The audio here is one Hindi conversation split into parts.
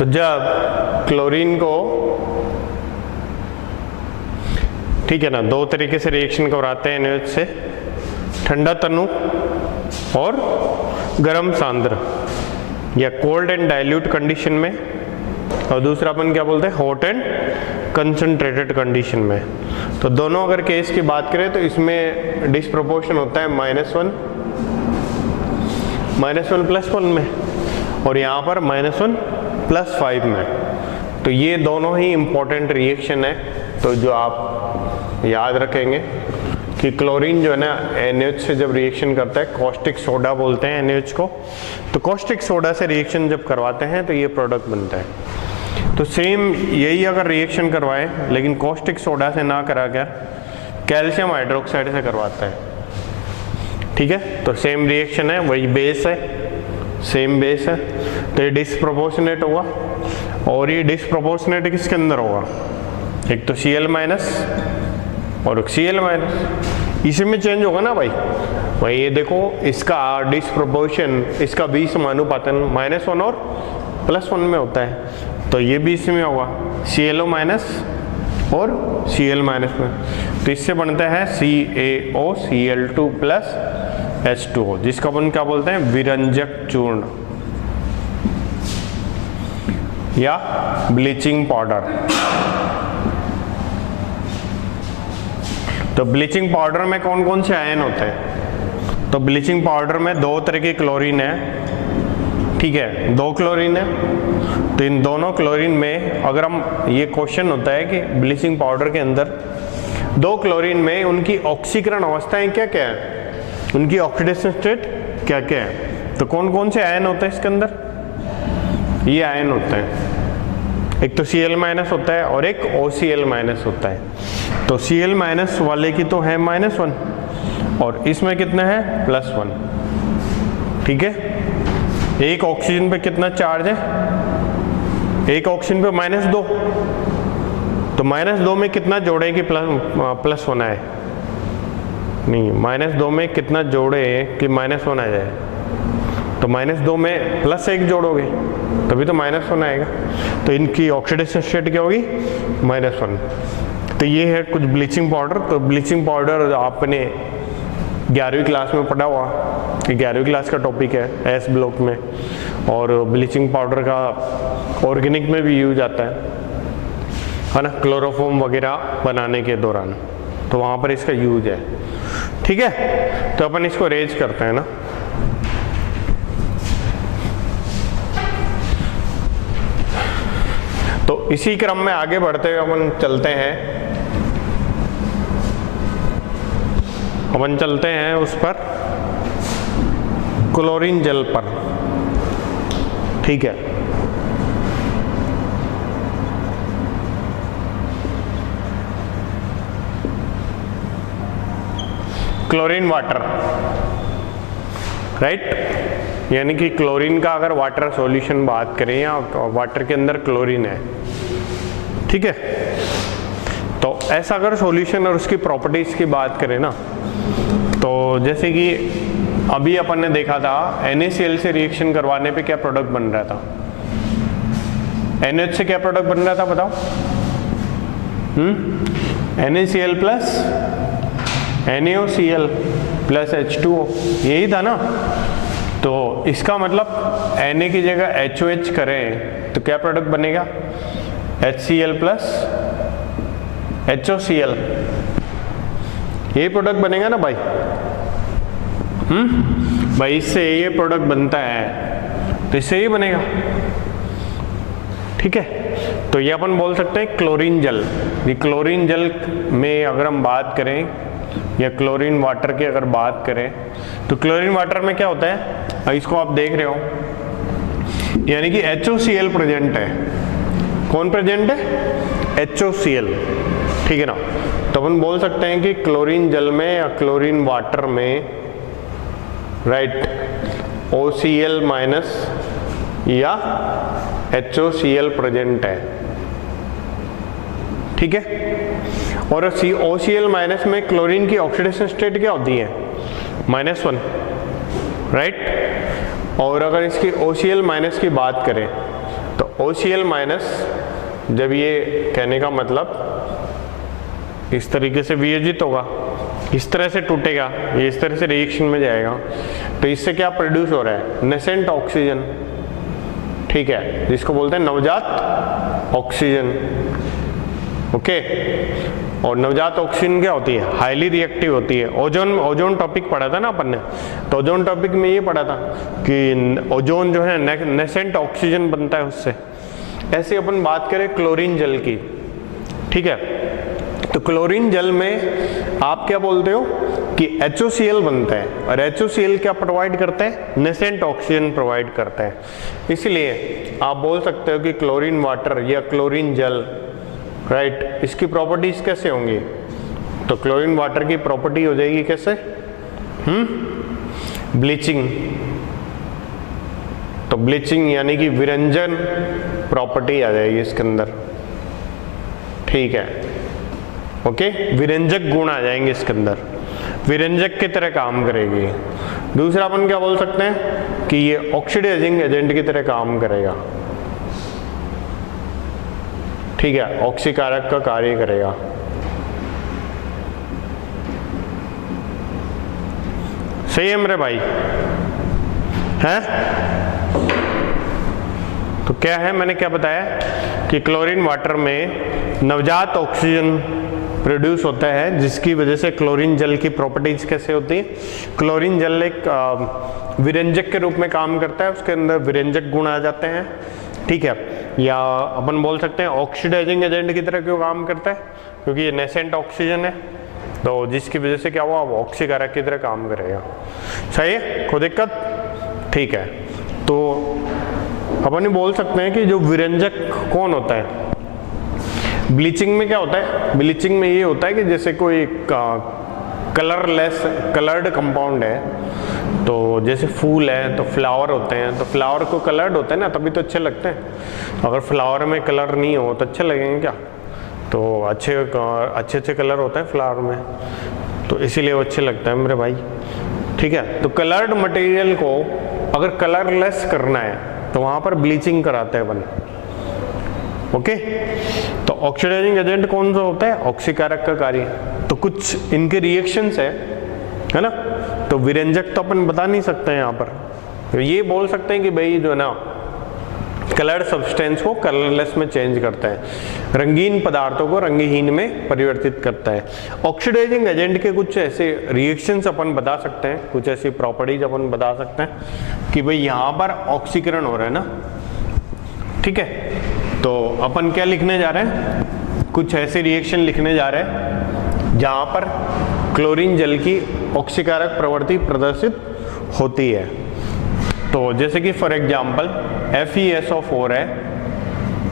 तो जब क्लोरीन को, ठीक है ना, दो तरीके से रिएक्शन करवाते हैं NaOH से, ठंडा तनु और गर्म सांद्र, या कोल्ड एंड डाइल्यूट कंडीशन में, और दूसरा अपन क्या बोलते हैं, हॉट एंड कंसंट्रेटेड कंडीशन में। तो दोनों अगर केस की बात करें तो इसमें डिस्प्रोपोर्शन होता है -1 +1 में, और यहाँ पर -1 +5 में। तो ये दोनों ही इम्पोर्टेंट रिएक्शन है। तो जो आप याद रखेंगे कि क्लोरीन जो है ना NaOH से जब रिएक्शन करता है, कॉस्टिक सोडा बोलते हैं NaOH को, तो कॉस्टिक सोडा से रिएक्शन जब करवाते हैं तो ये प्रोडक्ट बनता है। तो सेम यही अगर रिएक्शन करवाए, लेकिन कॉस्टिक सोडा से ना करा कर कैल्शियम हाइड्रोक्साइड से करवाता है, ठीक है, तो सेम रिएक्शन है, वही बेस है, सेम बेस है, तो ये डिस्प्रोपोर्शनेट होगा। और ये डिस्प्रोपोर्शनेट किसके अंदर होगा, एक तो Cl- और Cl-, इसी में चेंज होगा ना भाई। भाई ये देखो, इसका डिस्प्रोपोर्शन, इसका 20 समानुपातन -1 और +1 में होता है, तो ये भी इसी में होगा, Cl- और Cl- में। तो इससे बनता है CaOCl2 + H2O, जिसको अपन क्या बोलते हैं, विरंजक चूर्ण या ब्लीचिंग पाउडर। तो ब्लीचिंग पाउडर में कौन कौन से आयन होते हैं, तो ब्लीचिंग पाउडर में दो तरह की क्लोरीन है, ठीक है, 2 क्लोरीन है। तो इन दोनों क्लोरीन में अगर हम, ये क्वेश्चन होता है कि ब्लीचिंग पाउडर के अंदर 2 क्लोरीन में उनकी ऑक्सीकरण अवस्थाएं क्या क्या है, उनकी ऑक्सीडेशन स्टेट क्या क्या है। तो कौन कौन से आयन होते हैं इसके अंदर, ये आयन होते हैं, एक तो Cl- होता है और एक OCl- होता है। तो Cl- वाले की तो है -1 और इसमें कितना है, +1, ठीक है। एक ऑक्सीजन पे कितना चार्ज है, एक ऑक्सीजन पे -2, तो -2 में कितना जोड़े कि +1 आए, नहीं, -2 में कितना जोड़े कि -1 आ जाए, तो -2 में +1 जोड़ोगे तभी तो -1 आएगा। तो इनकी ऑक्सीडेशन स्टेट क्या होगी, -1। तो ये है कुछ ब्लीचिंग पाउडर। तो ब्लीचिंग पाउडर आपने 11वीं क्लास में पढ़ा हुआ, कि 11वीं क्लास का टॉपिक है एस ब्लॉक में, और ब्लीचिंग पाउडर का ऑर्गेनिक में भी यूज आता है ना, क्लोरोफॉर्म वगैरह बनाने के दौरान, तो वहाँ पर इसका यूज है, ठीक है। तो अपन इसको रेज करते हैं ना। तो इसी क्रम में आगे बढ़ते हुए अपन चलते हैं उस पर, क्लोरीन जल पर, ठीक है। क्लोरीन वाटर, राइट, यानी कि क्लोरीन का अगर वाटर सॉल्यूशन बात करें, या वाटर के अंदर क्लोरीन है, ठीक है। तो ऐसा अगर सॉल्यूशन और उसकी प्रॉपर्टीज की बात करें ना, तो जैसे कि अभी अपन ने देखा था NaCl से रिएक्शन करवाने पे क्या प्रोडक्ट बन रहा था, NaOH से क्या प्रोडक्ट बन रहा था बताओ, NaCl + NaOCl + H2O, यही था ना। तो इसका मतलब Na की जगह HOH करें तो क्या प्रोडक्ट बनेगा, HCl + HOCl, ये प्रोडक्ट बनेगा ना भाई। भाई इससे ये प्रोडक्ट बनता है, तो इससे ये बनेगा, ठीक है। तो ये अपन बोल सकते हैं क्लोरीन जल। ये क्लोरीन जल में अगर हम बात करें, या क्लोरीन वाटर की अगर बात करें, तो क्लोरीन वाटर में क्या होता है, इसको आप देख रहे हो, यानी कि HOCl प्रेजेंट है। कौन प्रेजेंट है, HOCl, ठीक है ना। तो अपन बोल सकते हैं कि क्लोरीन जल में या क्लोरीन वाटर में, राइट, OCl- या HOCl प्रेजेंट है, ठीक है। और OCl- में क्लोरीन की ऑक्सीडेशन स्टेट क्या होती है, -1, राइट। और अगर इसकी OCl- की बात करें, तो OCl माइनस, जब ये कहने का मतलब इस तरीके से वियोजित होगा, इस तरह से टूटेगा, ये इस तरह से रिएक्शन में जाएगा, तो इससे क्या प्रोड्यूस हो रहा है, नेसेंट ऑक्सीजन, ठीक है, जिसको बोलते हैं नवजात ऑक्सीजन। ओके, और नवजात ऑक्सीजन क्या होती है, हाईली रिएक्टिव होती है। ओजोन टॉपिक पढ़ा था ना अपन ने, तो ओजोन टॉपिक में ये पढ़ा था कि ओजोन जो है नेसेंट ऑक्सीजन बनता है उससे। ऐसे अपन बात करें क्लोरीन जल की, ठीक है, तो क्लोरीन जल में आप क्या बोलते हो कि HOCl बनता है, और HOCl क्या प्रोवाइड करते हैं, नेसेंट ऑक्सीजन प्रोवाइड करते हैं। इसलिए आप बोल सकते हो कि क्लोरीन वाटर या क्लोरीन जल, राइट, इसकी प्रॉपर्टीज कैसे होंगी, तो क्लोरीन वाटर की प्रॉपर्टी हो जाएगी कैसे, ब्लीचिंग। तो ब्लीचिंग यानी कि विरंजन प्रॉपर्टी आ जाएगी इसके अंदर, ठीक है, ओके, विरंजक गुण आ जाएंगे इसके अंदर, विरंजक की तरह काम करेगी। दूसरा अपन क्या बोल सकते हैं कि ये ऑक्सीडाइजिंग एजेंट की तरह काम करेगा, ठीक है, ऑक्सीकारक का कार्य करेगा। सही है मेरे भाई, हैं? तो क्या है, मैंने क्या बताया कि क्लोरीन वाटर में नवजात ऑक्सीजन प्रोड्यूस होता है, जिसकी वजह से क्लोरीन जल की प्रॉपर्टीज कैसे होती है, क्लोरीन जल एक विरंजक के रूप में काम करता है, उसके अंदर विरंजक गुण आ जाते हैं, ठीक है, या अपन बोल सकते हैं ऑक्सीडाइजिंग एजेंट की तरह क्यों काम करता है, क्योंकि ये नेसेंट ऑक्सीजन है, तो जिसकी वजह से क्या हुआ, वो ऑक्सीकारक की तरह काम करेगा। सही है, कोई दिक्कत, ठीक है। तो अपन ये बोल सकते हैं कि जो विरंजक कौन होता है, ब्लीचिंग में क्या होता है, ब्लीचिंग में ये होता है कि जैसे कोई कलरलेस कलर्ड कंपाउंड है, तो जैसे फूल है तो फ्लावर होते हैं, तो फ्लावर को कलर्ड होते हैं ना, तभी तो अच्छे लगते हैं। अगर फ्लावर में कलर नहीं हो तो अच्छे लगेंगे क्या, तो अच्छे कलर होते हैं फ्लावर में, तो इसीलिए वो अच्छे लगते हैं मेरे भाई, ठीक है। तो कलर्ड मटेरियल को अगर कलरलेस करना है तो वहाँ पर ब्लीचिंग कराते हैं अपन, ओके। तो ऑक्सीडाइजिंग एजेंट कौन सा होता है, ऑक्सीकारक का कार्य। तो कुछ इनके रिएक्शंस है ना, तो विरंजक तो अपन बता नहीं सकते हैं यहाँ पर, तो ये बोल सकते हैं कि भाई जो है ना कलर्ड सब्सटेंस को कलरलेस में चेंज करता है, रंगीन पदार्थों को रंगहीन में परिवर्तित करता है। ऑक्सीडाइजिंग एजेंट के कुछ ऐसे रिएक्शंस अपन बता सकते हैं, कुछ ऐसी प्रॉपर्टीज अपन बता सकते हैं कि भाई यहाँ पर ऑक्सीकरण हो रहा है ना, ठीक है। तो अपन क्या लिखने जा रहे हैं, कुछ ऐसे रिएक्शन लिखने जा रहे हैं जहाँ पर क्लोरीन जल की ऑक्सीकारक प्रवृत्ति प्रदर्शित होती है। तो जैसे कि फॉर एग्जांपल FeSO4 है,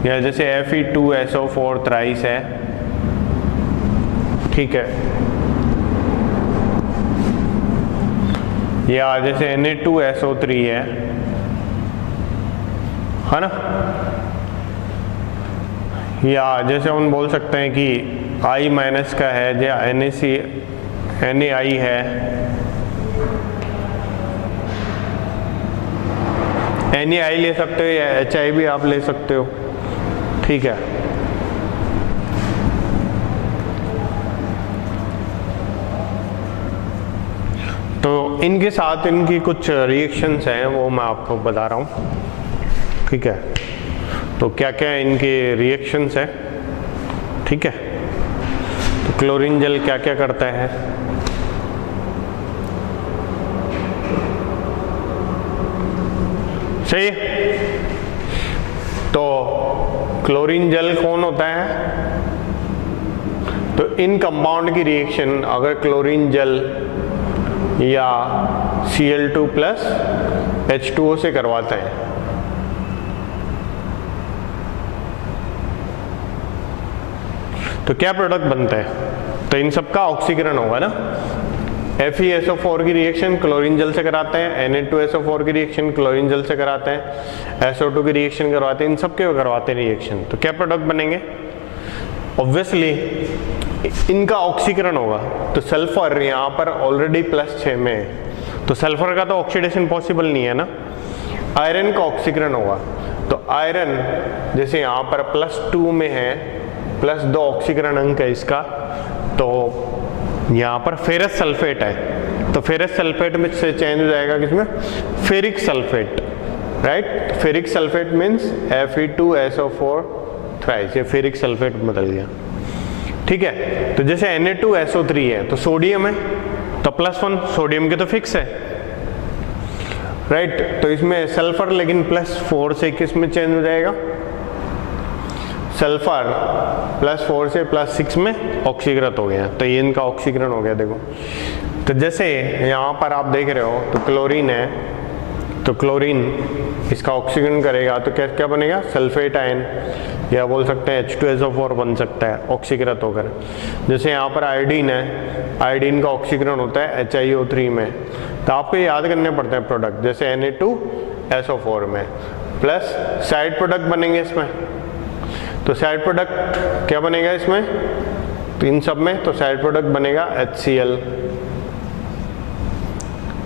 या जैसे Fe2SO4 थ्राइस है, ठीक है, या जैसे Na2SO3 है ना, या जैसे हम बोल सकते हैं कि I माइनस का है, या NaI है, NaI ले सकते हो, या HI भी आप ले सकते हो, ठीक है। तो इनके साथ इनकी कुछ रिएक्शंस हैं, वो मैं आपको बता रहा हूँ, ठीक है। तो क्या क्या इनके रिएक्शंस है, ठीक है। तो क्लोरीन जल क्या क्या करता है, सही। तो क्लोरीन जल कौन होता है, तो इन कंपाउंड की रिएक्शन अगर क्लोरीन जल या Cl2 प्लस H2O से करवाते हैं, तो क्या प्रोडक्ट बनता है, तो इन सबका ऑक्सीकरण होगा ना। FeSO4 की रिएक्शन क्लोरीन जल से कराते हैं, Na2SO4 की रिएक्शन क्लोरीन जल से कराते हैं, SO2 की रिएक्शन करवाते हैं, इन सब के करवाते हैं रिएक्शन, तो क्या प्रोडक्ट बनेंगे, ऑब्वियसली इनका ऑक्सीकरण होगा। तो सल्फर यहाँ पर ऑलरेडी +6 में है, तो सल्फर का तो ऑक्सीडेशन पॉसिबल नहीं है ना, आयरन का ऑक्सीकरण होगा। तो आयरन जैसे यहाँ पर +2 में है, +2 ऑक्सीकरण अंक है इसका, तो यहाँ पर फेरस सल्फेट है, तो फेरस सल्फेट में से चेंज हो जाएगा किसमें, ferric sulphate, right. Ferric sulphate means Fe2SO4 thrice, ये फेरिक सल्फेट बदल गया, ठीक है। तो जैसे Na2SO3 है तो सोडियम है, तो +1 सोडियम के तो फिक्स है, राइट। तो इसमें सल्फर लेकिन +4 से किस में चेंज हो जाएगा, सल्फर +4 से +6 में ऑक्सीकृत हो गया, तो ये इनका ऑक्सीकरण हो गया देखो। तो जैसे यहाँ पर आप देख रहे हो तो क्लोरीन है, तो क्लोरीन इसका ऑक्सीकरण करेगा तो क्या क्या बनेगा, सल्फेट आयन, या बोल सकते हैं H2SO4 बन सकता है ऑक्सीकृत होकर। जैसे यहाँ पर आयोडीन है, आयोडीन का ऑक्सीकरण होता है HiO3 में, तो आपको याद करने पड़ते हैं प्रोडक्ट, जैसे Na2SO4 में, प्लस साइड प्रोडक्ट बनेंगे इसमें, तो साइड प्रोडक्ट क्या बनेगा इसमें, तो इन सब में तो साइड प्रोडक्ट बनेगा HCl,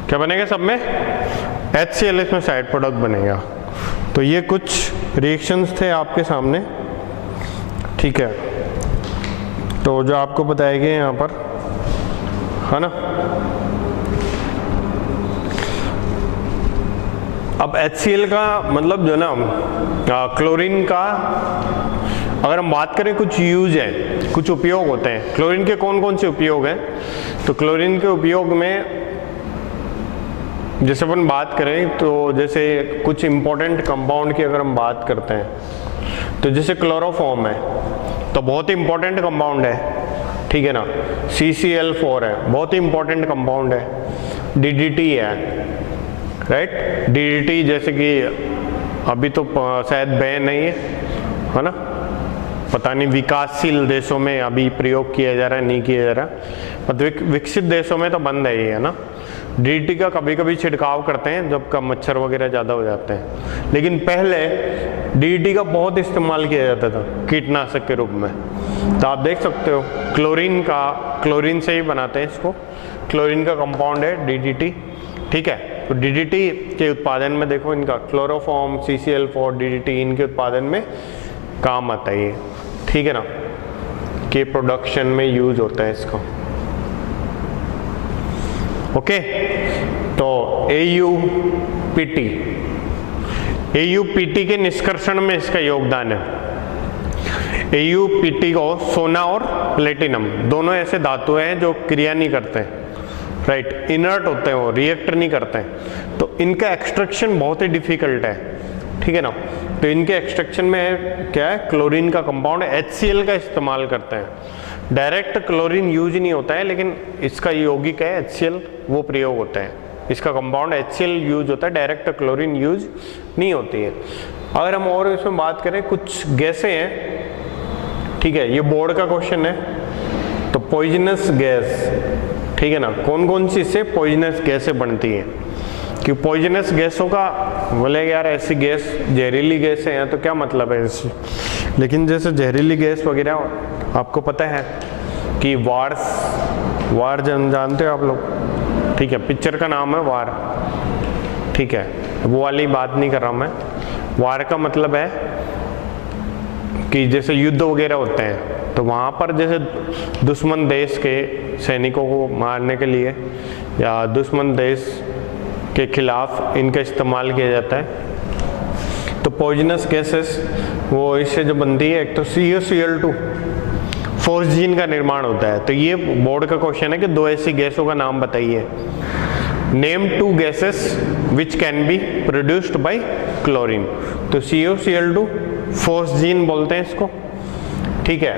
क्या बनेगा सब में, HCl इसमें साइड प्रोडक्ट बनेगा। तो ये कुछ रिएक्शंस थे आपके सामने, ठीक है, तो जो आपको बताए गए यहाँ पर, है ना। अब HCl का मतलब जो ना, क्लोरीन का अगर हम बात करें कुछ यूज है, कुछ उपयोग होते हैं क्लोरीन के, कौन कौन से उपयोग हैं, तो क्लोरीन के उपयोग में जैसे अपन बात करें तो जैसे कुछ इंपॉर्टेंट कंपाउंड की अगर हम बात करते हैं तो जैसे क्लोरोफॉर्म है, तो बहुत ही इंपॉर्टेंट कंपाउंड है, ठीक है ना। CCl4 है, बहुत ही इंपॉर्टेंट कंपाउंड है। DDT है, राइट, DDT जैसे कि अभी तो शायद बैन नहीं है ना, पता नहीं विकासशील देशों में अभी प्रयोग किया जा रहा है, नहीं किया जा रहा, मतलब विकसित देशों में तो बंद है ये, है ना। DDT का कभी कभी छिड़काव करते हैं जब का मच्छर वगैरह ज़्यादा हो जाते हैं, लेकिन पहले DDT का बहुत इस्तेमाल किया जाता था कीटनाशक के रूप में। तो आप देख सकते हो क्लोरीन से ही बनाते हैं इसको, क्लोरीन का कंपाउंड है DDT, ठीक है। तो DDT के उत्पादन में देखो, इनका क्लोरोफॉर्म, CCl4, DDT, इनके उत्पादन में काम आता है ये, ठीक है ना, के प्रोडक्शन में यूज होता है इसको, ओके। तो AuPt के निष्कर्षण में इसका योगदान है। AuPt को सोना और प्लेटिनम दोनों ऐसे धातु हैं जो क्रिया नहीं करते हैं, राइट, इनर्ट होते हैं, वो रिएक्ट नहीं करते हैं, तो इनका एक्सट्रैक्शन बहुत ही डिफिकल्ट है, ठीक है ना। तो इनके एक्सट्रैक्शन में क्या है, क्लोरीन का कंपाउंड HCl का इस्तेमाल करते हैं। डायरेक्ट क्लोरीन यूज नहीं होता है, लेकिन इसका यौगिक है HCl, वो प्रयोग होता है, इसका कंपाउंड HCl यूज होता है, डायरेक्ट क्लोरीन यूज नहीं होती है। अगर हम और इसमें बात करें, कुछ गैसें हैं, ठीक है, ये बोर्ड का क्वेश्चन है, तो पॉइजनस गैस, ठीक है ना, कौन कौन सी इससे पॉइजनस गैसें बनती हैं, कि पॉइजनस गैसों का बोले यार ऐसी गैस जहरीली गैसें हैं तो क्या मतलब है इससे, लेकिन जैसे जहरीली गैस वगैरह आपको पता है कि वार जानते हो आप लोग, ठीक है, पिक्चर का नाम है वार, ठीक है, वो वाली बात नहीं कर रहा मैं। वार का मतलब है कि जैसे युद्ध वगैरह होते हैं तो वहाँ पर जैसे दुश्मन देश के सैनिकों को मारने के लिए या दुश्मन देश के खिलाफ इनका इस्तेमाल किया जाता है। तो पॉइजनस गैसेस वो इससे जो बनती है, एक तो CaCl2 फोस्जीन का निर्माण होता है। तो ये बोर्ड का क्वेश्चन है कि दो ऐसी गैसों का नाम बताइए, name 2 gases which can be produced by chlorine. तो CaCl2 फोस्जीन बोलते हैं इसको, ठीक है।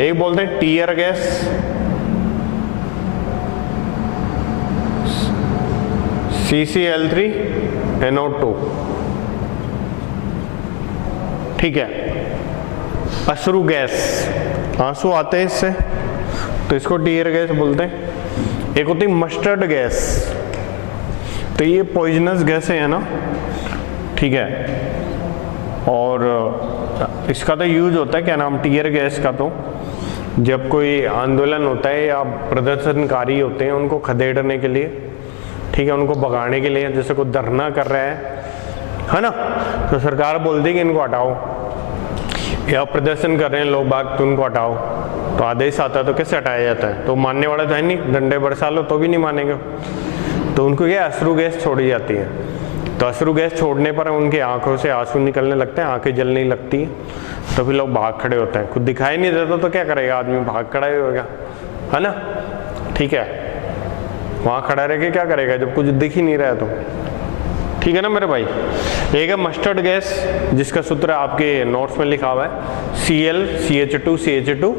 एक बोलते हैं टीयर गैस, CCl3NO2, ठीक है। अश्रु गैस, आंसू आते हैं इससे, तो इसको टीयर गैस बोलते हैं। एक होती है मस्टर्ड गैस, तो ये पॉइजनस गैसें है ना, ठीक है। और इसका तो यूज होता है क्या नाम, टीयर गैस का, तो जब कोई आंदोलन होता है या प्रदर्शनकारी होते हैं उनको खदेड़ने के लिए, ठीक है, उनको भगाने के लिए, जैसे कोई धरना कर रहा है ना। तो सरकार बोलती है कि इनको हटाओ, या प्रदर्शन कर रहे हैं लोग बाग तो उनको हटाओ, तो आदेश आता है तो कैसे हटाया जाता है, तो मानने वाला तो है नहीं, डंडे बरसा लो तो भी नहीं मानेंगे। तो उनको क्या अश्रु गैस छोड़ी जाती है, तो अश्रु गैस छोड़ने पर उनकी आंखों से आंसू निकलने लगते हैं, आंखें जलने लगती हैं, तो फिर लोग भाग खड़े होते हैं। खुद दिखाई नहीं देता तो क्या करेगा आदमी, भाग खड़ा ही होगा, है ना। ठीक है, वहाँ खड़ा रह के क्या करेगा जब कुछ दिख ही नहीं रहा है तो, ठीक है ना मेरे भाई। एक है मस्टर्ड गैस जिसका सूत्र आपके नोट्स में लिखा हुआ है Cl CH2 CH2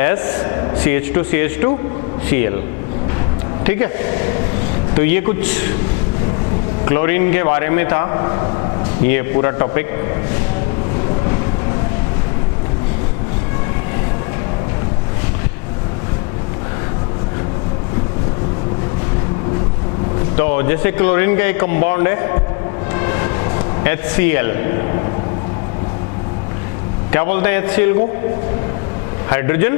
S CH2 CH2 Cl, ठीक है। तो ये कुछ क्लोरीन के बारे में था ये पूरा टॉपिक। तो जैसे क्लोरीन का एक कंपाउंड है HCl, क्या बोलते हैं HCl को, हाइड्रोजन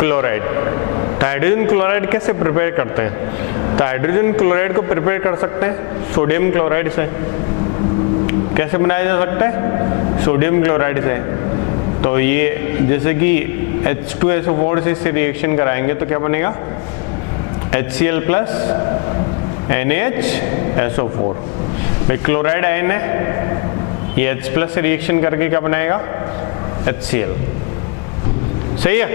क्लोराइड। तो हाइड्रोजन क्लोराइड कैसे प्रिपेयर करते हैं, तो हाइड्रोजन क्लोराइड को प्रिपेयर कर सकते हैं सोडियम क्लोराइड से। कैसे बनाया जा सकता है, सोडियम क्लोराइड से। तो ये जैसे कि H2SO4 से इससे रिएक्शन कराएंगे तो क्या बनेगा, HCl प्लस NaHSO4। भाई क्लोराइड आयन है, ये H प्लस से रिएक्शन करके क्या बनाएगा, HCl, सही है।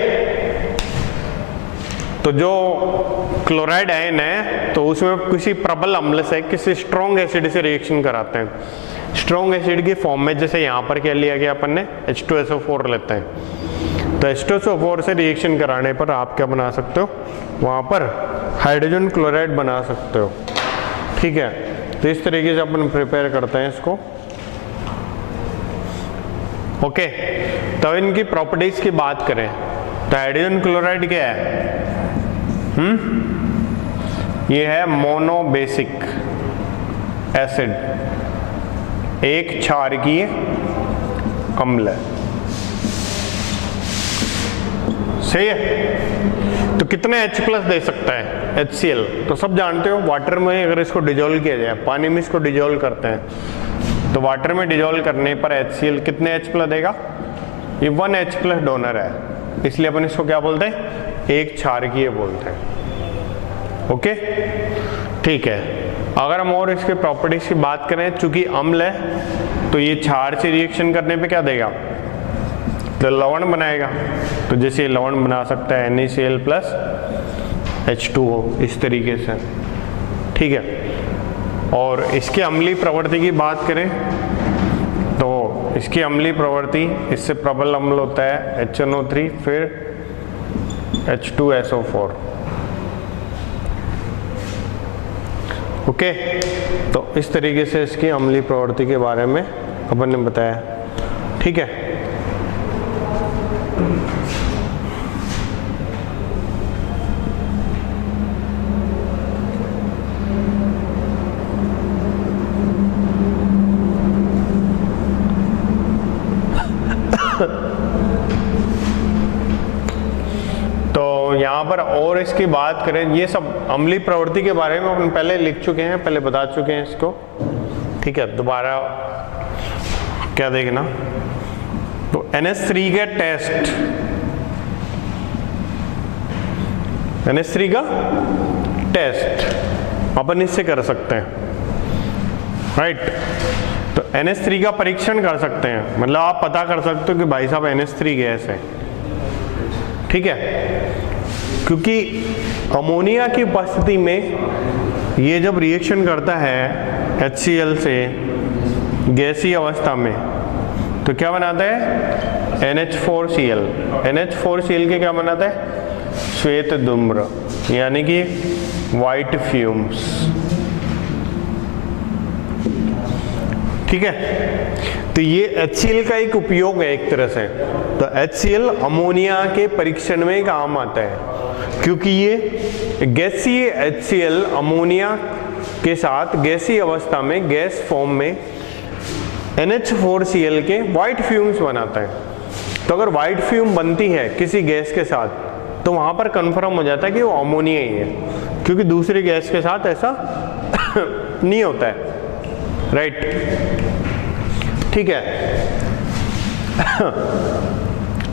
तो जो क्लोराइड आयन है तो उसमें किसी प्रबल अम्ल से किसी स्ट्रॉन्ग एसिड से रिएक्शन कराते हैं। स्ट्रॉन्ग एसिड की फॉर्म में जैसे यहाँ पर क्या लिया गया अपन ने, H2SO4 लेते हैं। तो H2SO4 से रिएक्शन कराने पर आप क्या बना सकते हो, वहाँ पर हाइड्रोजन क्लोराइड बना सकते हो, ठीक है। तो इस तरीके से अपन प्रिपेयर करते हैं इसको, ओके। तो इनकी प्रॉपर्टीज की बात करें तो हाइड्रोजन क्लोराइड क्या है, ये है मोनोबेसिक एसिड, एक क्षारकीय अम्ल, सही है। तो कितने H प्लस दे सकता है HCl, तो सब जानते हो वाटर में अगर इसको डिजोल्व किया जाए, पानी में इसको डिजोल्व करते हैं तो वाटर में डिजोल्व करने पर HCl कितने H प्लस देगा, ये 1H प्लस डोनर है, इसलिए अपन इसको क्या बोलते हैं, एक क्षारकीय बोलते हैं, ओके, ठीक है। अगर हम और इसके प्रॉपर्टीज की बात करें, चूंकि अम्ल है तो ये क्षार से रिएक्शन करने पे क्या देगा, तो लवण बनाएगा। तो जैसे लवण बना सकता है NaCl प्लस H2O, इस तरीके से, ठीक है। और इसके अम्लीय प्रवृत्ति की बात करें तो इसकी अम्लीय प्रवृत्ति, इससे प्रबल अम्ल होता है HNO3 फिर H2SO4, ओके। तो इस तरीके से इसकी अम्लीय प्रवृत्ति के बारे में अपन ने बताया, ठीक है। तो यहाँ पर और इसकी बात करें, ये सब अम्लीय प्रवृत्ति के बारे में अपन पहले लिख चुके हैं, पहले बता चुके हैं इसको, ठीक है। दोबारा क्या देखना, तो NH3 का टेस्ट, NH3 का टेस्ट अपन इससे कर सकते हैं, राइट। तो NH3 का परीक्षण कर सकते हैं, मतलब आप पता कर सकते हो कि भाई साहब NH3 गैस है, ठीक है। क्योंकि अमोनिया की उपस्थिति में ये जब रिएक्शन करता है HCl से गैसीय अवस्था में तो क्या बनाता है, NH4Cl। NH4Cl के क्या बनाता है, श्वेत धूम्र, यानी कि वाइट फ्यूम्स, ठीक है। तो ये HCl का एक उपयोग है एक तरह से। तो HCl अमोनिया के परीक्षण में काम आता है, क्योंकि ये गैसीय HCl अमोनिया के साथ गैसीय अवस्था में गैस फॉर्म में NH4Cl के व्हाइट फ्यूम्स बनाता है। तो अगर व्हाइट फ्यूम बनती है किसी गैस के साथ तो वहां पर कंफर्म हो जाता है कि वो अमोनिया ही है, क्योंकि दूसरी गैस के साथ ऐसा नहीं होता है, राइट। ठीक है।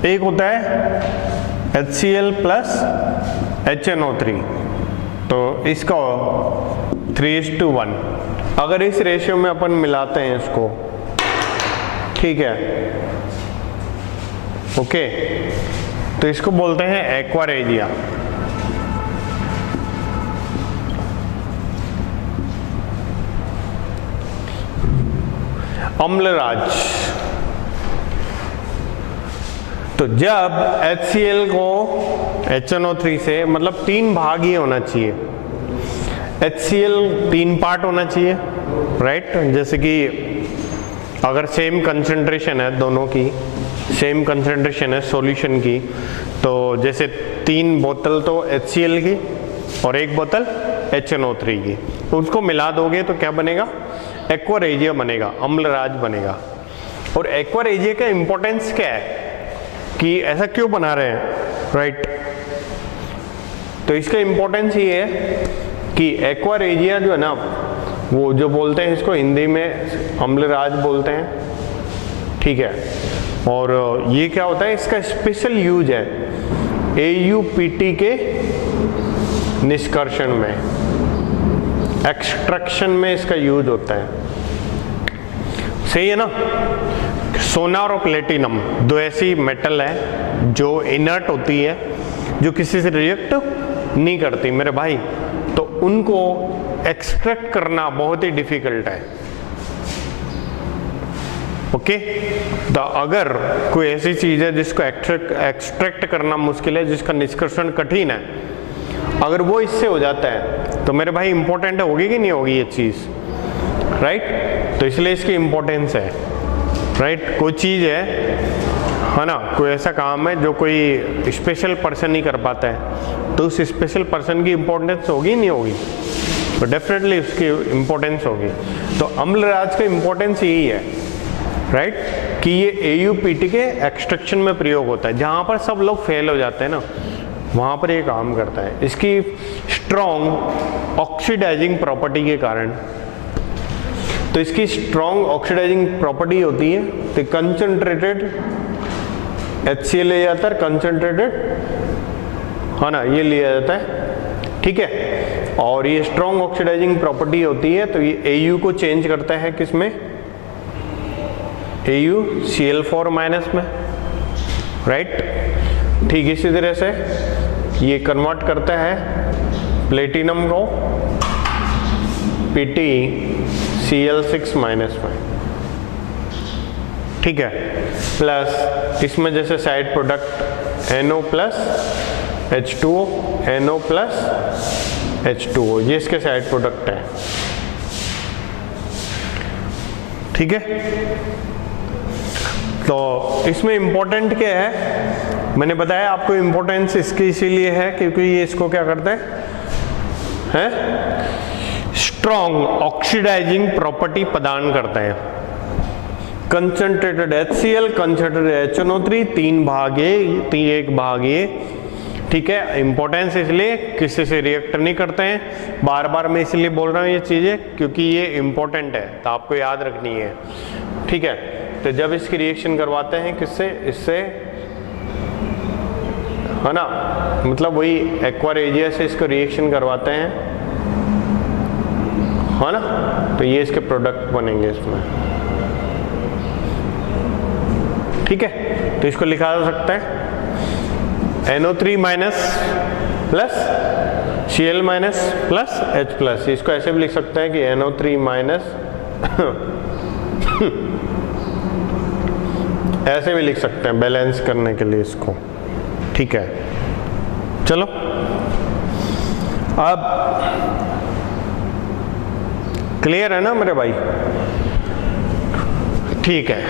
एक होता है HCl प्लस HNO3, तो इसका 3:1। अगर इस रेशियो में अपन मिलाते हैं इसको, ठीक है, ओके, तो इसको बोलते हैं एक्वारेजिया। अम्लराज। तो जब HCl को HNO3 से, मतलब 3 भाग ही होना चाहिए, HCl 3 पार्ट होना चाहिए, राइट। जैसे कि अगर सेम कंसंट्रेशन है, दोनों की सेम कंसंट्रेशन है सॉल्यूशन की, तो जैसे 3 बोतल तो HCl की और 1 बोतल HNO3 की, तो उसको मिला दोगे तो क्या बनेगा, एक्वारेजिया बनेगा, अम्लराज बनेगा। और एक्वारेजिया का इंपॉर्टेंस क्या है कि ऐसा क्यों बना रहे हैं, राइट। तो इसका इंपॉर्टेंस ये है कि एक्वारेजिया जो है ना, वो जो बोलते हैं इसको हिंदी में अम्लराज बोलते हैं, ठीक है। और ये क्या होता है, इसका स्पेशल यूज है AUPT के निष्कर्षण में, एक्सट्रैक्शन में इसका यूज होता है, सही है ना। सोना और प्लेटिनम 2 ऐसी मेटल है जो इनर्ट होती है, जो किसी से रिएक्ट नहीं करती मेरे भाई, तो उनको एक्सट्रैक्ट करना बहुत ही डिफिकल्ट है, ओके। तो अगर कोई ऐसी चीज है जिसको एक्सट्रैक्ट करना मुश्किल है, जिसका निष्कर्षण कठिन है, अगर वो इससे हो जाता है तो मेरे भाई इंपॉर्टेंट होगी कि नहीं होगी ये चीज, राइट। तो इसलिए इसकी इंपॉर्टेंस है, राइट। कोई चीज है ना, कोई ऐसा काम है जो कोई स्पेशल पर्सन नहीं कर पाता है, तो उस स्पेशल पर्सन की इंपॉर्टेंस होगी नहीं होगी, तो डेफिनेटली उसकी इंपॉर्टेंस होगी। तो अम्लराज का इंपॉर्टेंस यही है, राइट, कि ये AUPT के एक्सट्रैक्शन में प्रयोग होता है। जहां पर सब लोग फेल हो जाते हैं ना, वहां पर ये काम करता है, इसकी स्ट्रॉन्ग ऑक्सीडाइजिंग प्रॉपर्टी के कारण। तो इसकी स्ट्रॉन्ग ऑक्सीडाइजिंग प्रॉपर्टी होती है, तो कंसंट्रेटेड HCl लिया जाता है, कंसंट्रेटेड, है ना, ये लिया जाता है, ठीक है। और ये स्ट्रॉन्ग ऑक्सीडाइजिंग प्रॉपर्टी होती है, तो ये AU को चेंज करता है किसमें, AuCl4- में, राइट। ठीक इसी तरह से ये कन्वर्ट करता है प्लेटिनम को PtCl6- में, ठीक है। प्लस इसमें जैसे side product NO plus H2O, NO plus H2O, ये इसके साइड प्रोडक्ट है, ठीक है। तो इसमें इंपॉर्टेंट क्या है, मैंने बताया आपको इंपॉर्टेंस इसकी इसीलिए है क्योंकि ये इसको क्या करते हैं, स्ट्रॉन्ग ऑक्सीडाइजिंग प्रॉपर्टी प्रदान करते हैं। कंसंट्रेटेड HCl, कंसंट्रेटेड HNO3, 3 भाग ये, 1 भाग ये, ठीक है। इंपॉर्टेंस इसलिए किसी से रिएक्ट नहीं करते हैं, बार बार मैं इसलिए बोल रहा हूँ ये चीजें क्योंकि ये इंपॉर्टेंट है, तो आपको याद रखनी है, ठीक है। तो जब इसकी रिएक्शन करवाते हैं किससे, इससे, है ना, मतलब वही एक्वारेजिया से इसको रिएक्शन करवाते हैं, है ना, तो ये इसके प्रोडक्ट बनेंगे इसमें, ठीक है। तो इसको लिखा जा सकता है NO3- plus Cl- plus H+, इसको ऐसे भी लिख सकते हैं कि NO3- ऐसे भी लिख सकते हैं बैलेंस करने के लिए इसको, ठीक है। चलो अब क्लियर है ना मेरे भाई, ठीक है।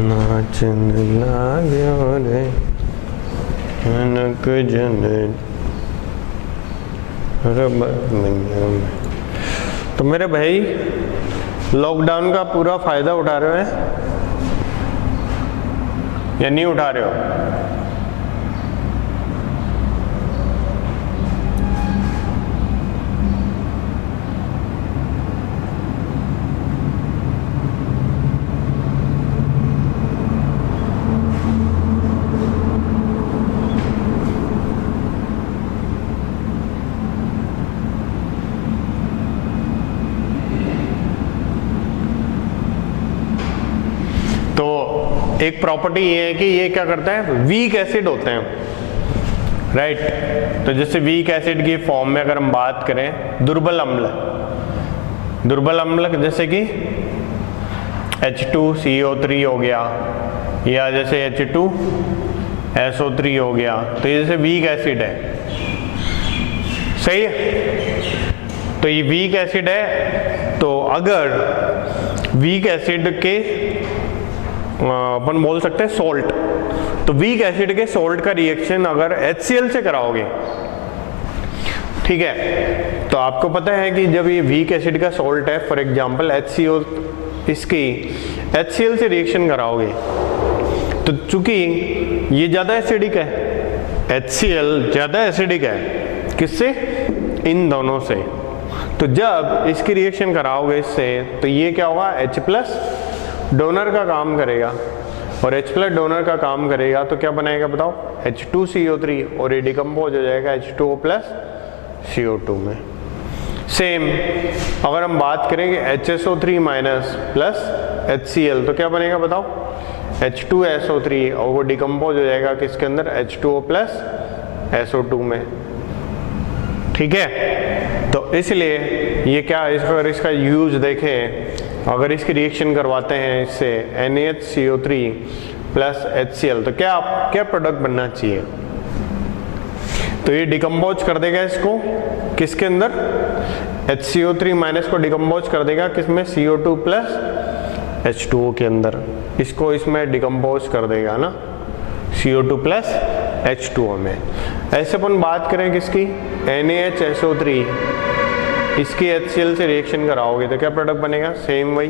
नाचन लाग्यो रे कनक जन तो मेरे भाई लॉकडाउन का पूरा फायदा उठा रहे हैं या नहीं उठा रहे हो? एक प्रॉपर्टी ये है कि ये क्या करता है, वीक एसिड होते हैं, राइट। तो जैसे वीक एसिड की फॉर्म में अगर हम बात करें, दुर्बल अम्ल जैसे कि H2CO3 हो गया, या जैसे H2SO3 हो गया, तो ये जैसे वीक एसिड है, सही है। तो ये वीक एसिड है, तो अगर वीक एसिड के अपन बोल सकते हैं सोल्ट, तो वीक एसिड के सोल्ट का रिएक्शन अगर HCl से कराओगे, ठीक है, तो आपको पता है कि जब ये वीक एसिड का सोल्ट है, फॉर एग्जांपल HCl, इसकी HCl से रिएक्शन कराओगे, तो चूंकि ये ज्यादा एसिडिक है, HCl ज्यादा एसिडिक है, किससे, इन दोनों से। तो जब इसकी रिएक्शन कराओगे इससे, तो ये क्या होगा, H+ डोनर का काम करेगा, और H+ डोनर का काम करेगा तो क्या बनाएगा बताओ, H2CO3, और ये डिकम्पोज हो जाएगा H2O+ CO2 में। सेम अगर हम बात करेंगे HSO3- प्लस HCl, तो क्या बनेगा बताओ, H2SO3, और वो डिकम्पोज हो जाएगा किसके अंदर, H2O+ SO2 में, ठीक है। तो इसलिए ये क्या, अगर इसका यूज देखें, अगर इसकी रिएक्शन करवाते हैं इससे NaHCO3 प्लस HCl, तो क्या प्रोडक्ट बनना चाहिए, तो ये डिकम्पोज कर देगा इसको किसके अंदर, HCO3- को डिकम्पोज कर देगा किसमें, CO2 प्लस H2O के अंदर, इसको इसमें डिकम्पोज कर देगा ना, CO2 प्लस H2O में। ऐसे अपन बात करें किसकी, NaHSO3, इसकी HCl से रिएक्शन कराओगे तो क्या प्रोडक्ट बनेगा, सेम वही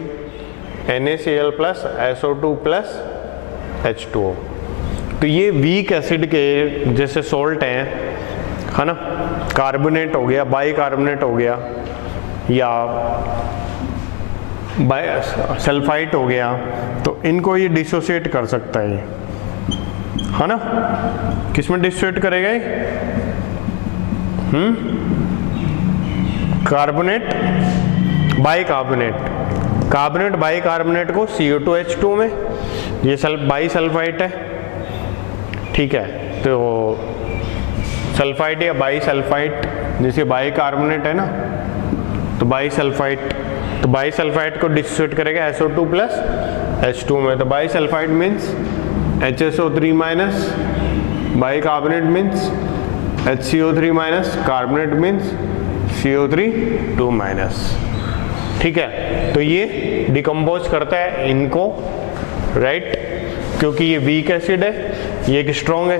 NaCl plus SO2 plus H2O। तो ये वीक एसिड के जैसे सोल्ट हैं, है ना, कार्बोनेट हो गया, बाइकार्बोनेट हो गया, या सल्फाइट हो गया, तो इनको ये डिसोसिएट कर सकता है ना, किसमें डिसोसिएट करेगा ये, कार्बोनेट बाइकार्बोनेट को CO2H2 में, ये बाइसल्फाइट है, ठीक है। तो सल्फाइड या बाइसल्फाइट, जैसे बाइकार्बोनेट है ना, तो बाइसल्फाइट को डिसोसिएट करेगा SO2 प्लस H2 में, तो bisulphide means HSO3- bicarbonate means HCO3- carbonate means CO3 ठीक है। तो ये डिकम्पोज करता है इनको, राइट, क्योंकि ये वीक एसिड है, ये एक स्ट्रॉन्ग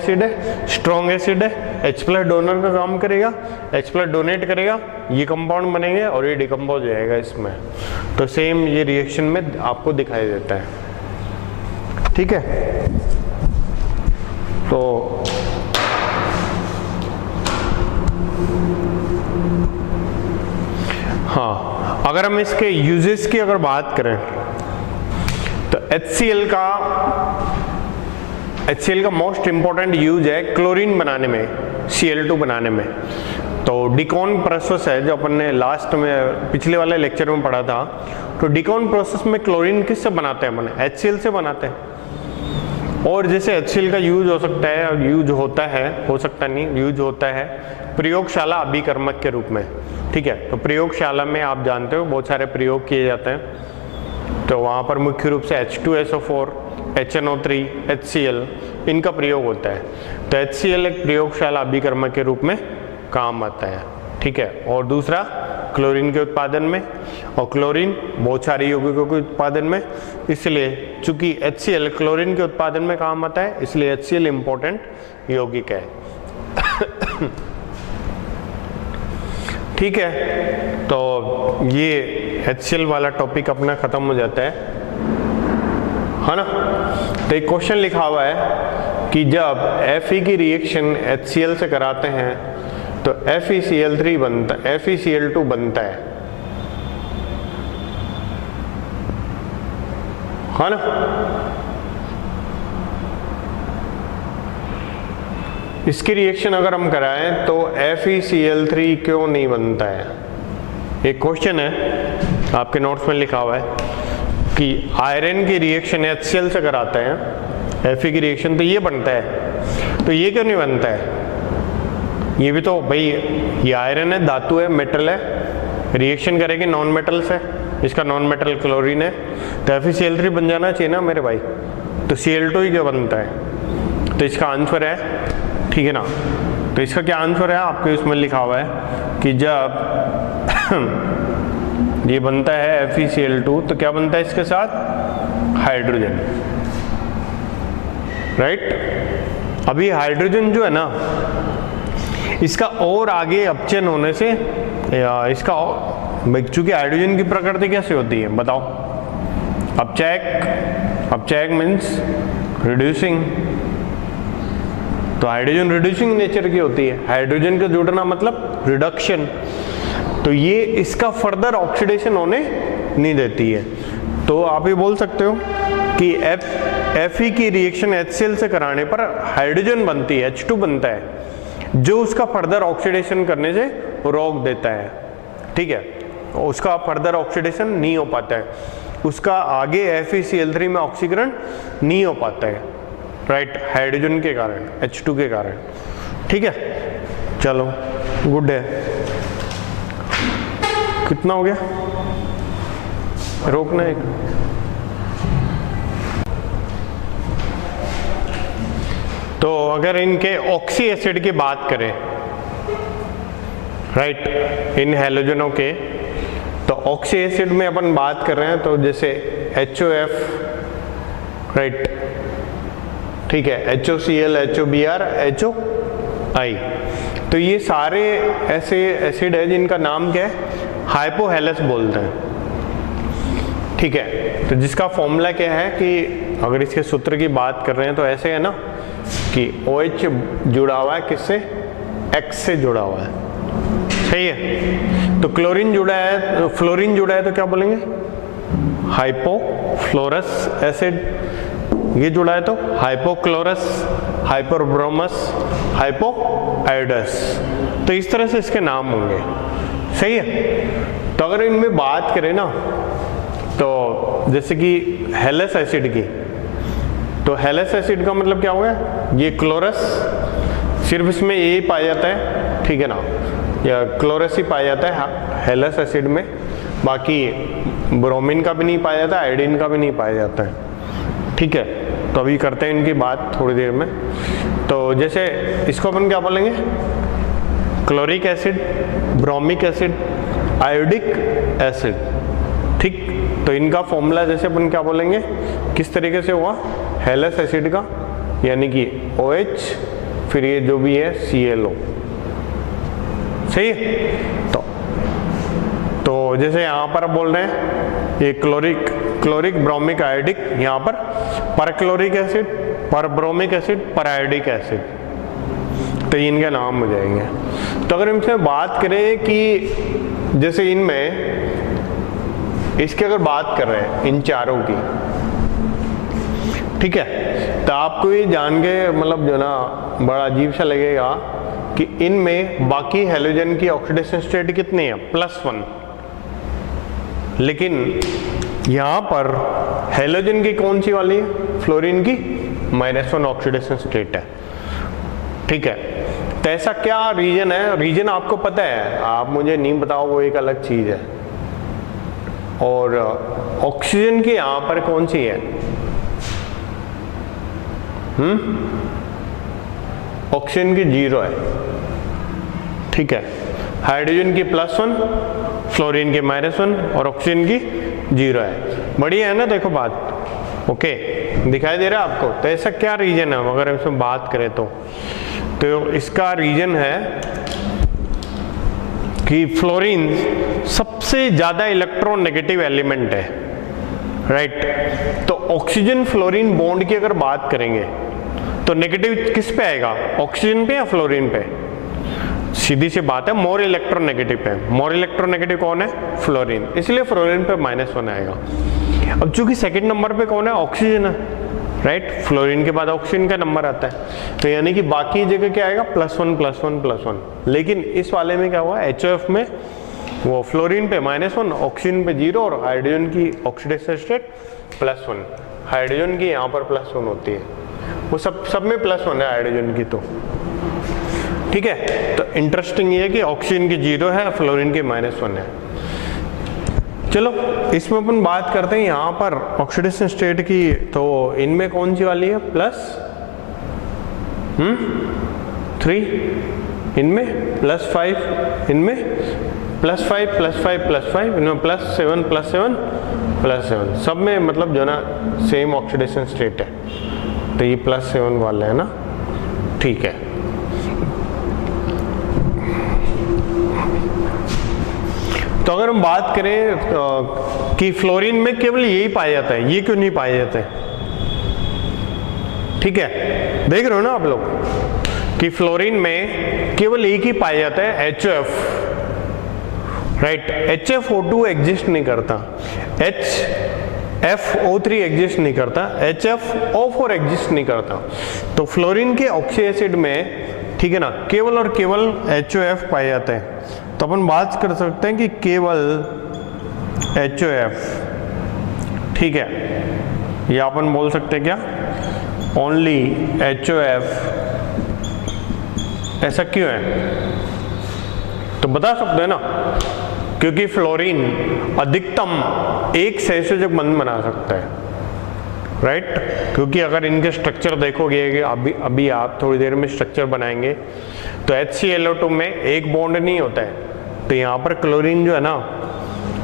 एसिड है, H+ डोनर का काम करेगा, H+ डोनेट करेगा, ये कंपाउंड बनेंगे और ये डिकम्पोज हो जाएगा इसमें। तो सेम ये रिएक्शन में आपको दिखाई देता है, ठीक है। तो हाँ, अगर हम इसके यूजेस की अगर बात करें, तो HCl का मोस्ट इंपॉर्टेंट यूज है क्लोरीन बनाने में, Cl2 बनाने में। तो डिकॉन प्रोसेस है जो अपन ने लास्ट में पिछले वाले लेक्चर में पढ़ा था। तो डिकॉन प्रोसेस में क्लोरीन किससे बनाते हैं अपन, HCl से बनाते हैं। और जैसे HCl का यूज हो सकता है, यूज होता है, हो सकता नहीं, यूज होता है प्रयोगशाला अभिकर्मक के रूप में, ठीक है। तो प्रयोगशाला में आप जानते हो बहुत सारे प्रयोग किए जाते हैं, तो वहाँ पर मुख्य रूप से H2SO4, HNO3, HCl इनका प्रयोग होता है। तो HCl एक प्रयोगशाला अभिकर्मक के रूप में काम आता है, ठीक है। और दूसरा क्लोरीन के उत्पादन में, और क्लोरीन बहुत सारे यौगिकों के उत्पादन में, इसलिए चूंकि HCl क्लोरीन के उत्पादन में काम आता है, इसलिए HCl इंपॉर्टेंट यौगिक है, ठीक है। तो ये HCl वाला टॉपिक अपना खत्म हो जाता है ना। तो एक क्वेश्चन लिखा हुआ है कि जब Fe की रिएक्शन HCl से कराते हैं तो FeCl3 बनता है, FeCl2 बनता है ना। इसकी रिएक्शन अगर हम कराएं तो FeCl3 क्यों नहीं बनता है। एक क्वेश्चन है आपके नोट्स में लिखा हुआ है कि आयरन की रिएक्शन HCl से कराते हैं Fe की रिएक्शन, तो ये बनता है, तो ये क्यों नहीं बनता है? ये भी तो भाई ये आयरन है, धातु है, मेटल है, रिएक्शन करेगी नॉन मेटल से, इसका नॉन मेटल क्लोरीन है, तो FeCl3 बन जाना चाहिए ना मेरे भाई, तो Cl2 ही क्यों बनता है? तो इसका आंसर है, ठीक है ना, तो इसका क्या आंसर है आपके उसमें लिखा हुआ है कि जब ये बनता है FeCl2 तो क्या बनता है इसके साथ? Hydrogen, right. अभी हाइड्रोजन जो है ना, इसका और आगे अपचयन होने से इसका, चूंकि हाइड्रोजन की प्रकृति कैसे होती है बताओ? अपचयक मीन्स रिड्यूसिंग, तो हाइड्रोजन रिड्यूसिंग नेचर की होती है, हाइड्रोजन का जुड़ना मतलब रिडक्शन, तो ये इसका फर्दर ऑक्सीडेशन होने नहीं देती है। तो आप ये बोल सकते हो कि Fe की रिएक्शन HCl से कराने पर हाइड्रोजन बनती है, H2 बनता है, जो उसका फर्दर ऑक्सीडेशन करने से रोक देता है, ठीक है, उसका फर्दर ऑक्सीडेशन नहीं हो पाता है, उसका आगे FeCl3 में ऑक्सीकरण नहीं हो पाता है, राइट, हाइड्रोजन के कारण, H2 के कारण, ठीक है। चलो गुड है, कितना हो गया? रोकना है। तो अगर इनके ऑक्सी एसिड की बात करें, राइट, इन हैलोजनों के, तो ऑक्सी एसिड में अपन बात कर रहे हैं, तो जैसे HOF, राइट, ठीक है, HOCl, HOBr, HOI, तो ये सारे ऐसे एसिड है जिनका नाम क्या है? हाइपोहेलस बोलते हैं, ठीक है। तो जिसका फॉर्मूला क्या है कि अगर इसके सूत्र की बात कर रहे हैं तो ऐसे है ना कि OH जुड़ा हुआ है किससे? X से जुड़ा हुआ है, सही है। तो क्लोरीन जुड़ा है, फ्लोरीन जुड़ा है, तो क्या बोलेंगे? हाइपोफ्लोरस एसिड, ये जुड़ा है तो हाइपोक्लोरस, हाइपोब्रोमस, हाइपोआयोडस, तो इस तरह से इसके नाम होंगे, सही है। तो अगर इनमें बात करें ना, तो जैसे कि हेलस एसिड की, तो हेलस एसिड का मतलब क्या हुआ? ये क्लोरस, सिर्फ इसमें ये ही पाया जाता है, ठीक है ना, या क्लोरस ही पाया जाता है हेलस एसिड में, बाकी ब्रोमीन का भी नहीं पाया जाता, आयोडीन का भी नहीं पाया जाता है, ठीक है। तो अभी करते हैं इनकी बात थोड़ी देर में। तो जैसे इसको अपन क्या बोलेंगे? Chloric acid, bromic acid, iodic acid, ठीक। तो इनका फॉर्मूला जैसे अपन क्या बोलेंगे, किस तरीके से हुआ? हेलस एसिड का, यानी कि OH, फिर ये जो भी है ClO, सही है। तो जैसे यहाँ पर बोल रहे हैं ये क्लोरिक ब्रोमिक आयोडिक, यहाँ पर परक्लोरिक एसिड, परब्रोमिक एसिड, परायोडिक एसिड, तो इनके नाम हो जाएंगे। तो अगर इनसे बात करें कि जैसे इनमें इसकी अगर बात कर रहे हैं इन चारों की, ठीक है, तो आपको ये जान के मतलब जो ना बड़ा अजीब सा लगेगा कि इनमें बाकी हैलोजन की ऑक्सीडेशन स्टेट कितनी है? +1, लेकिन यहाँ पर हैलोजन की कौन सी वाली है? फ्लोरीन की -1 ऑक्सीडेशन स्टेट है, ठीक है। तो ऐसा क्या रीजन है? रीजन आपको पता है, आप मुझे नहीं बताओ, वो एक अलग चीज है। और ऑक्सीजन की यहाँ पर कौन सी है? ऑक्सीजन की 0 है, ठीक है। हाइड्रोजन की +1, फ्लोरीन की -1 और ऑक्सीजन की 0 है। बढ़िया है ना, देखो बात, ओके, दिखाई दे रहा है आपको? तो ऐसा क्या रीजन है अगर इसमें बात करें तो इसका रीजन है कि फ्लोरीन सबसे ज्यादा इलेक्ट्रोनेगेटिव एलिमेंट है, राइट। तो ऑक्सीजन फ्लोरीन बॉन्ड की अगर बात करेंगे तो नेगेटिव किस पे आएगा? ऑक्सीजन पे या फ्लोरीन पे? सीधी सी बात है, मोर इलेक्ट्रोनेगेटिव पे। मोर इलेक्ट्रोनेगेटिव कौन है? फ्लोरीन, इसलिए फ्लोरीन पे -1 आएगा। अब चूंकि सेकंड नंबर पे कौन है? ऑक्सीजन है, राइट। फ्लोरीन के बाद ऑक्सीजन का नंबर आता है, तो यानी कि बाकी जगह क्या आएगा? +1 +1 +1। लेकिन इस वाले में क्या हुआ? HOF में वो फ्लोरीन पे -1, ऑक्सीजन पे 0 और हाइड्रोजन की ऑक्सीडेशन स्टेट +1। हाइड्रोजन की यहाँ पर +1 होती है, वो सब में +1 है हाइड्रोजन की। तो ठीक है, तो इंटरेस्टिंग ये है कि ऑक्सीजन की 0 है, फ्लोरीन की -1 है। चलो इसमें अपन बात करते हैं यहाँ पर ऑक्सीडेशन स्टेट की। तो इनमें कौन सी वाली है? +3, इनमें +5, इनमें +5 +5 +5, इनमें +7 +7 +7, सब में मतलब जो ना सेम ऑक्सीडेशन स्टेट है। तो ये +7 वाले है ना, ठीक है। तो अगर हम बात करें कि फ्लोरीन में केवल यही पाया जाता है, ये क्यों नहीं पाए जाते? ठीक है, देख रहे हो ना आप लोग कि फ्लोरीन में केवल एक ही पाया जाता है, HF, राइट। HFO2 एग्जिस्ट नहीं करता, HFO3 एग्जिस्ट नहीं करता, HFO4 एग्जिस्ट नहीं करता। तो फ्लोरीन के ऑक्सी एसिड में, ठीक है ना, केवल और केवल HOF पाए जाते हैं। तो अपन बात कर सकते हैं कि केवल HOF, ठीक है, या अपन बोल सकते हैं क्या, ओनली HOF। ऐसा क्यों है? तो बता सकते हैं ना, क्योंकि फ्लोरीन अधिकतम एक सहसंयोजक बंध बना सकता है, राइट। क्योंकि अगर इनके स्ट्रक्चर देखोगे, अभी आप थोड़ी देर में स्ट्रक्चर बनाएंगे, तो HClO2 में एक बॉन्ड नहीं होता है। तो यहाँ पर क्लोरीन जो है ना,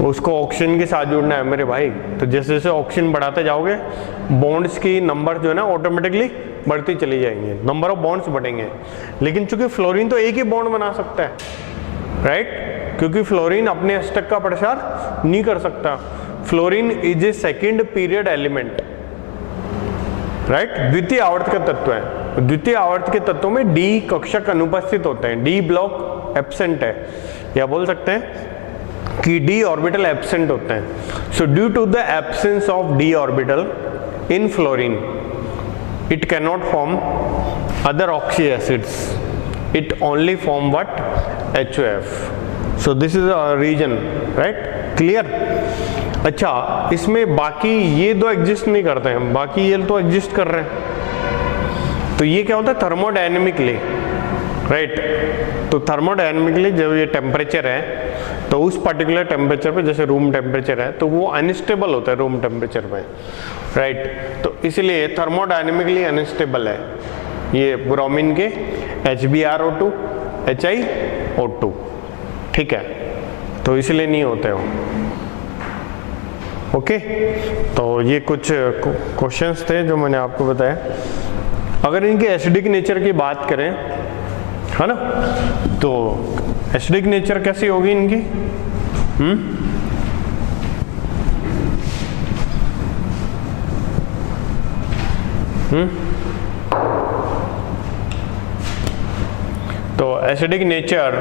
उसको ऑक्सीजन के साथ जुड़ना है मेरे भाई। तो जैसे जैसे ऑक्सीजन बढ़ाते जाओगे, बॉन्ड्स की नंबर जो है ना ऑटोमेटिकली बढ़ती चली जाएंगे, नंबर ऑफ बॉन्ड्स बढ़ेंगे। लेकिन चूंकि फ्लोरीन तो एक ही बॉन्ड बना सकता है, राइट, क्योंकि फ्लोरीन अपने अष्टक का प्रसार नहीं कर सकता। Fluorine is a second period element, right, द्वितीय आवर्त का तत्व है। द्वितीय आवर्त के तत्वों में डी कक्षक अनुपस्थित होते हैं, डी ब्लॉक एब्सेंट है, या बोल सकते हैं कि डी ऑर्बिटल एब्सेंट होते हैं। So due to the absence of D orbital in fluorine, it can not form other oxy acids, it only form what? HOF। So this is a reason, right, clear. अच्छा, इसमें बाकी ये दो एग्जिस्ट नहीं करते हैं, बाकी ये तो एग्जिस्ट कर रहे हैं। तो ये क्या होता है? Thermodynamically, right. तो थर्मोडायनेमिकली जब ये टेम्परेचर है, तो उस पर्टिकुलर टेम्परेचर पे, जैसे रूम टेम्परेचर है, तो वो अनस्टेबल होता है रूम टेम्परेचर पे, राइट। तो इसलिए थर्मोडायनेमिकली अनस्टेबल है ये ब्रोमीन के HbRO2 HiO2, ठीक है। तो इसलिए नहीं होते हो, ओके। तो ये कुछ क्वेश्चंस थे जो मैंने आपको बताया। अगर इनके एसिडिक नेचर की बात करें, है ना, तो एसिडिक नेचर कैसी होगी इनकी? तो एसिडिक नेचर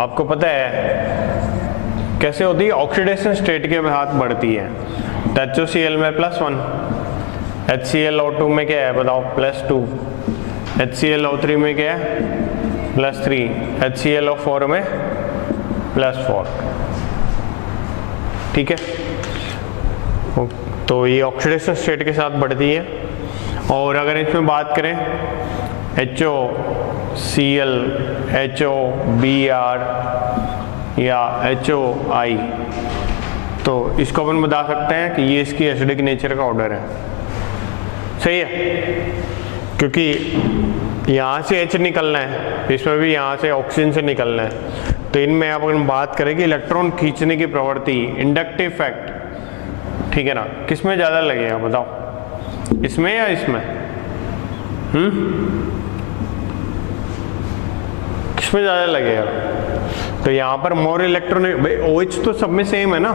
आपको पता है कैसे होती है? ऑक्सीडेशन स्टेट के साथ बढ़ती है। तो HOCl में +1, HClO2 में क्या है बताओ? +2, HClO3 में क्या है? +3, HClO4 में +4, ठीक है। तो ये ऑक्सीडेशन स्टेट के साथ बढ़ती है। और अगर इसमें बात करें HOCl, HOBr या HOI, तो इसको अपन बता सकते हैं कि ये इसकी एसिडिक नेचर का ऑर्डर है, सही है। क्योंकि यहाँ से H निकलना है, इसमें भी यहाँ से ऑक्सीजन से निकलना है। तो इनमें अपन बात करें कि इलेक्ट्रॉन खींचने की प्रवृत्ति, इंडक्टिव इफेक्ट, ठीक है ना, किसमें ज़्यादा लगेगा बताओ? इसमें या इसमें? किसमें ज़्यादा लगेगा? तो यहाँ पर मोर इलेक्ट्रॉन, भाई OH तो सब में सेम है ना,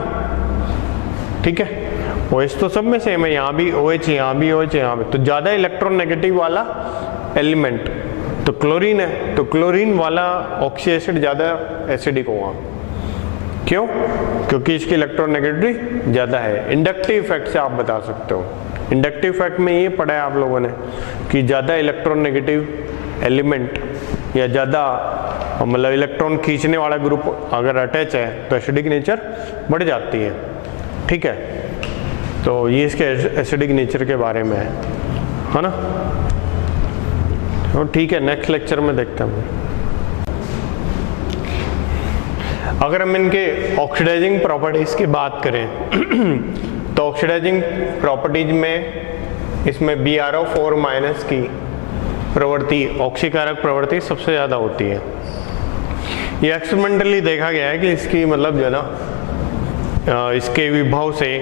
ठीक है, OH तो सब में सेम है, यहाँ भी OH, यहाँ भी OH, यहाँ भी। तो ज़्यादा इलेक्ट्रॉन नेगेटिव वाला एलिमेंट तो क्लोरीन है, तो क्लोरीन वाला ऑक्सी एसिड ज़्यादा एसिडिक होगा। क्यों? क्योंकि इसकी इलेक्ट्रॉन नेगेटिविटी ज़्यादा है। इंडक्टिव इफेक्ट से आप बता सकते हो। इंडक्टिव इफेक्ट में ये पढ़ा है आप लोगों ने कि ज़्यादा इलेक्ट्रॉन नेगेटिव एलिमेंट या ज़्यादा मतलब इलेक्ट्रॉन खींचने वाला ग्रुप अगर अटैच है तो एसिडिक नेचर बढ़ जाती है। ठीक है, तो ये इसके एसिडिक नेचर के बारे में है ना। तो ठीक है, नेक्स्ट लेक्चर में देखते हैं। अगर हम इनके ऑक्सीडाइजिंग प्रॉपर्टीज की बात करें तो ऑक्सीडाइजिंग प्रॉपर्टीज में इसमें BrO4 माइनस की प्रवृत्ति, ऑक्सीकारक प्रवृत्ति सबसे ज़्यादा होती है। ये एक्सपेरिमेंटली देखा गया है कि इसकी मतलब जो है ना इसके विभव से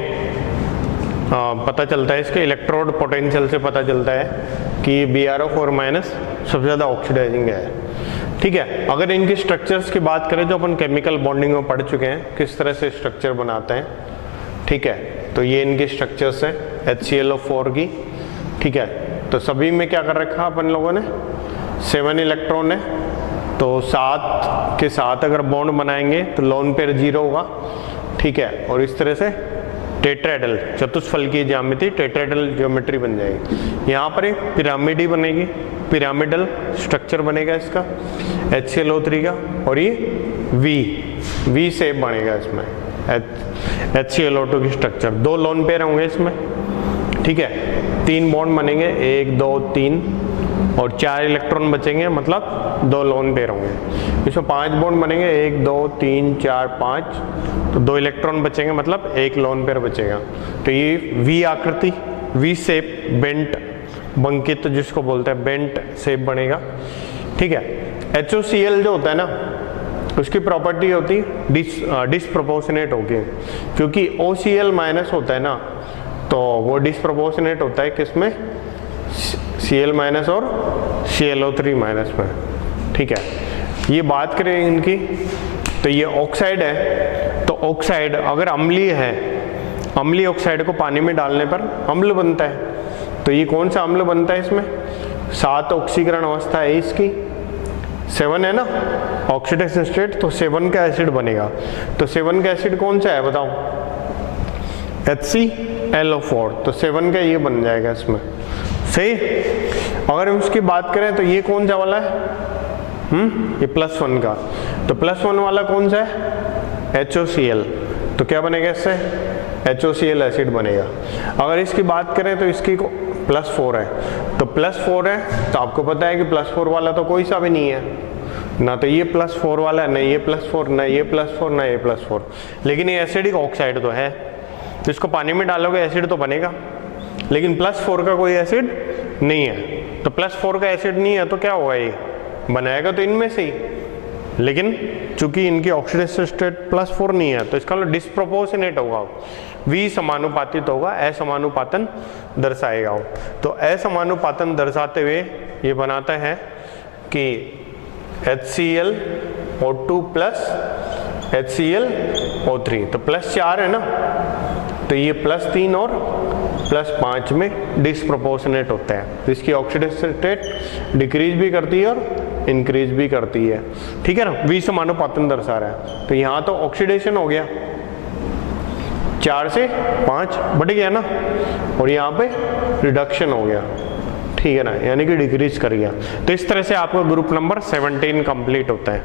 पता चलता है, इसके इलेक्ट्रोड पोटेंशियल से पता चलता है कि BrO4 माइनस सबसे ज़्यादा ऑक्सीडाइजिंग है। ठीक है, अगर इनके स्ट्रक्चर्स की बात करें जो अपन केमिकल बॉन्डिंग में पढ़ चुके हैं किस तरह से स्ट्रक्चर बनाते हैं। ठीक है, तो ये इनके स्ट्रक्चर्स हैं HClO4 की। ठीक है, तो सभी में क्या कर रखा अपन लोगों ने, 7 इलेक्ट्रॉन है, तो 7 के साथ अगर बॉन्ड बनाएंगे तो लोन पेयर 0 होगा। ठीक है, और इस तरह से टेट्राहेड्रल, चतुष्फल की ज्यामिति टेट्राहेड्रल ज्योमेट्री बन जाएगी। यहाँ पर एक पिरामिड ही बनेगी, पिरामिडल स्ट्रक्चर बनेगा इसका HClO3 का, और ये V शेप बनेगा इसमें HClO2 की स्ट्रक्चर। 2 लोन पेयर होंगे इसमें। ठीक है, 3 बॉन्ड बनेंगे, 1 2 3, और 4 इलेक्ट्रॉन बचेंगे, मतलब 2 लोन पेयर होंगे। इसमें 5 बॉन्ड बनेंगे, 1 2 3 4 5, तो 2 इलेक्ट्रॉन बचेंगे, मतलब 1 लोन पेयर बचेगा। तो ये V आकृति, V शेप, बेंट, बंकित जिसको बोलते हैं, बेंट शेप बनेगा। ठीक है, HOCl जो होता है ना, उसकी प्रॉपर्टी होती है डिसप्रोपोर्शनेट होगी, क्योंकि OCl माइनस होता है ना, तो वो डिसप्रोपोर्शनेट होता है किसमें, Cl माइनस और ClO3 माइनस में। ठीक है, ये बात करें इनकी, तो ये ऑक्साइड है, तो ऑक्साइड अगर अम्लीय है, अम्लीय ऑक्साइड को पानी में डालने पर अम्ल बनता है। तो ये कौन सा अम्ल बनता है इसमें, 7 ऑक्सीकरण अवस्था है इसकी, 7 है ना ऑक्सीडेशन स्टेट, तो 7 का एसिड बनेगा। तो 7 का एसिड कौन सा है बताओ, HClO4, तो 7 का ये बन जाएगा इसमें। सही, अगर हम इसकी बात करें तो ये कौन सा वाला है, ये +1 का, तो +1 वाला कौन सा है, HOCl, तो क्या बनेगा इससे, HOCl एसिड बनेगा। अगर इसकी बात करें तो इसकी +4 है, तो +4 है, तो आपको पता है कि +4 वाला तो कोई सा भी नहीं है ना, तो ये +4 वाला है, ना ये +4, ना ये +4, ना ये +4, लेकिन ये एसिडिक ऑक्साइड तो है, तो इसको पानी में डालोगे एसिड तो बनेगा, लेकिन +4 का कोई एसिड नहीं है। तो +4 का एसिड नहीं है तो क्या होगा, ये बनाएगा तो इनमें से ही, लेकिन चूंकि इनकी ऑक्सीडेशन स्टेट +4 नहीं है, तो इसका मतलब डिसप्रोपोर्शनेट होगा, V समानुपातित होगा, असमानुपातन दर्शाएगा। तो असमानुपातन दर्शाते हुए ये बनाता है कि HClO2 प्लस HClO3, तो +4 है ना, तो ये +3 और +5 में डिसप्रोपोर्शनेट होता है, तो इसकी ऑक्सीडेशन स्टेट डिक्रीज भी करती है और इंक्रीज भी करती है। ठीक है ना, V समानुपातन दर्शा रहा है, तो यहाँ तो ऑक्सीडेशन हो गया, 4 से 5 बढ़ गया ना, और यहाँ पे रिडक्शन हो गया। ठीक है ना, यानी कि डिक्रीज कर गया। तो इस तरह से आपका ग्रुप नंबर 17 कंप्लीट होता है।